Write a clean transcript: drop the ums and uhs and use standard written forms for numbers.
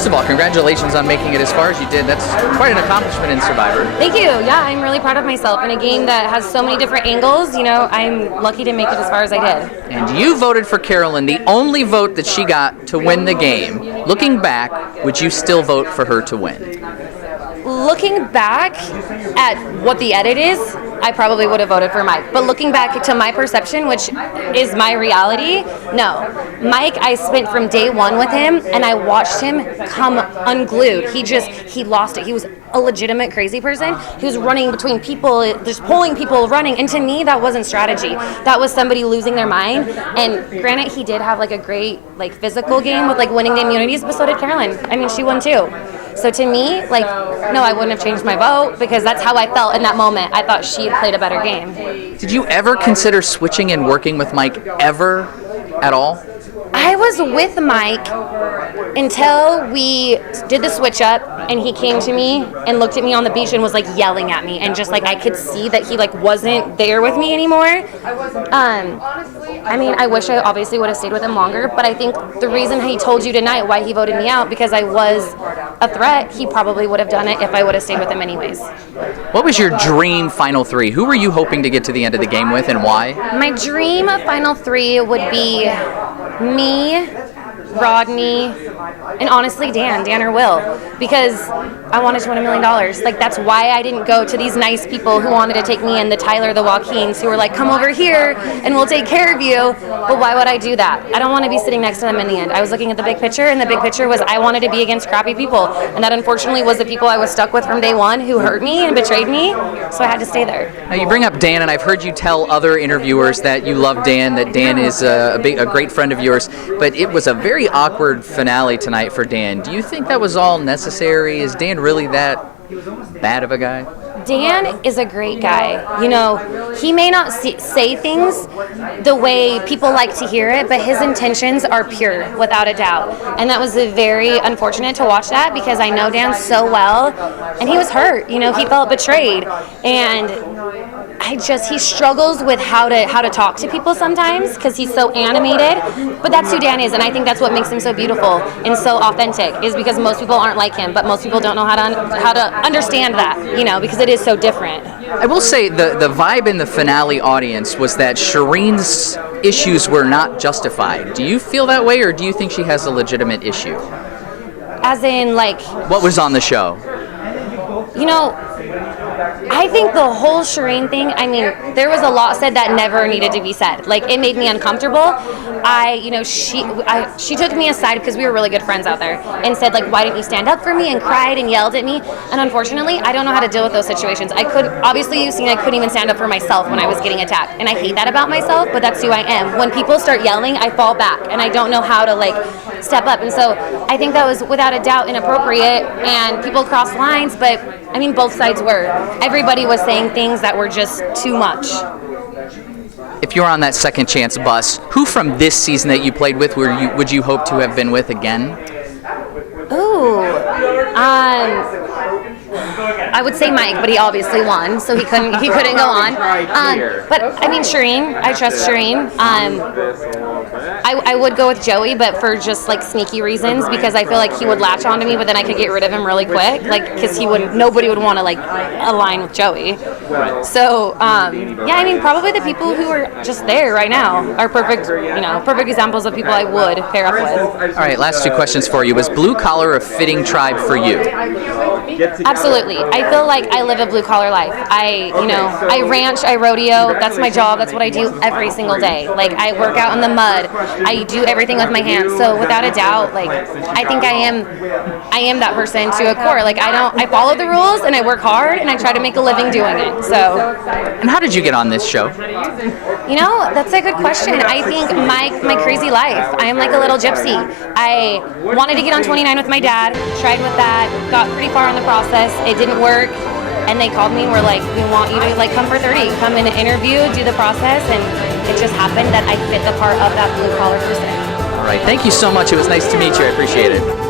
First of all, congratulations on making it as far as you did. That's quite an accomplishment in Survivor. Thank you. Yeah, I'm really proud of myself. In a game that has so many different angles, I'm lucky to make it as far as I did. And you voted for Carolyn, the only vote that she got to win the game. Looking back, would you still vote for her to win? Looking back at what the edit is, I probably would have voted for Mike. But looking back to my perception, which is my reality, no. Mike, I spent from day one with him, and I watched him come unglued. He lost it. He was a legitimate crazy person. He was running between people, just pulling people, running. And to me, that wasn't strategy. That was somebody losing their mind. And granted, he did have a great physical game with winning the immunities, but so did Carolyn. I mean, she won too. So to me, no, I wouldn't have changed my vote because that's how I felt in that moment. I thought she had played a better game. Did you ever consider switching and working with Mike ever at all? I was with Mike until we did the switch up and he came to me and looked at me on the beach and was yelling at me and just I could see that he wasn't there with me anymore. I mean, I wish I obviously would have stayed with him longer, but I think the reason he told you tonight why he voted me out because I was a threat, he probably would have done it if I would have stayed with him anyways. What was your dream final three? Who were you hoping to get to the end of the game with and why? My dream final three would be me, Rodney, and honestly Dan or Will, because I wanted to win $1 million. That's why I didn't go to these nice people who wanted to take me in, the Tyler, the Joaquins, who were come over here and we'll take care of you. But why would I do that? I don't want to be sitting next to them in the end. I was looking at the big picture, and the big picture was I wanted to be against crappy people, and that unfortunately was the people I was stuck with from day one who hurt me and betrayed me, so I had to stay there. Now you bring up Dan, and I've heard you tell other interviewers that you love Dan, that Dan is a great friend of yours, but it was a very awkward finale tonight for Dan. Do you think that was all necessary? Is Dan really that bad of a guy? Dan is a great guy. He may not say things the way people like to hear it, but his intentions are pure, without a doubt. And that was very unfortunate to watch that because I know Dan so well, and he was hurt. He felt betrayed, and he struggles with how to talk to people sometimes because he's so animated. But that's who Dan is, and I think that's what makes him so beautiful and so authentic. Is because most people aren't like him, but most people don't know how to understand that. Because it is so different. I will say the vibe in the finale audience was that Shireen's issues were not justified. Do you feel that way, or do you think she has a legitimate issue? As in, what was on the show? I think the whole Shireen thing, there was a lot said that never needed to be said. It made me uncomfortable. She took me aside because we were really good friends out there and said, why didn't you stand up for me, and cried and yelled at me. And unfortunately, I don't know how to deal with those situations. Obviously you've seen I couldn't even stand up for myself when I was getting attacked. And I hate that about myself, but that's who I am. When people start yelling, I fall back and I don't know how to step up. And so I think that was without a doubt inappropriate, and people crossed lines, but both sides were. Everybody was saying things that were just too much. If you're on that second chance bus, who from this season that you played with would you hope to have been with again? Ooh, I would say Mike, but he obviously won, so he couldn't go on. But Shireen, I trust Shireen. I would go with Joey, but for just sneaky reasons, because I feel like he would latch onto me, but then I could get rid of him really quick, because nobody would want to align with Joey. So probably the people who are just there right now are perfect examples of people I would pair up with. All right, last two questions for you. Was blue collar a fitting tribe for you? Absolutely. I feel like I live a blue collar life. I ranch, I rodeo. That's my job. That's what I do every single day. I work out in the mud. I do everything with my hands. So without a doubt, I think I am that person to a core. I follow the rules and I work hard and I try to make a living doing it. So. And how did you get on this show? That's a good question. I think my crazy life. I am like a little gypsy. I wanted to get on 29 with my dad, tried with that, got pretty far on the process. It didn't work. And they called me and were like, we want you to come for 30, come in and interview, do the process. And it just happened that I fit the part of that blue collar person. All right. Thank you so much. It was nice to meet you. I appreciate it.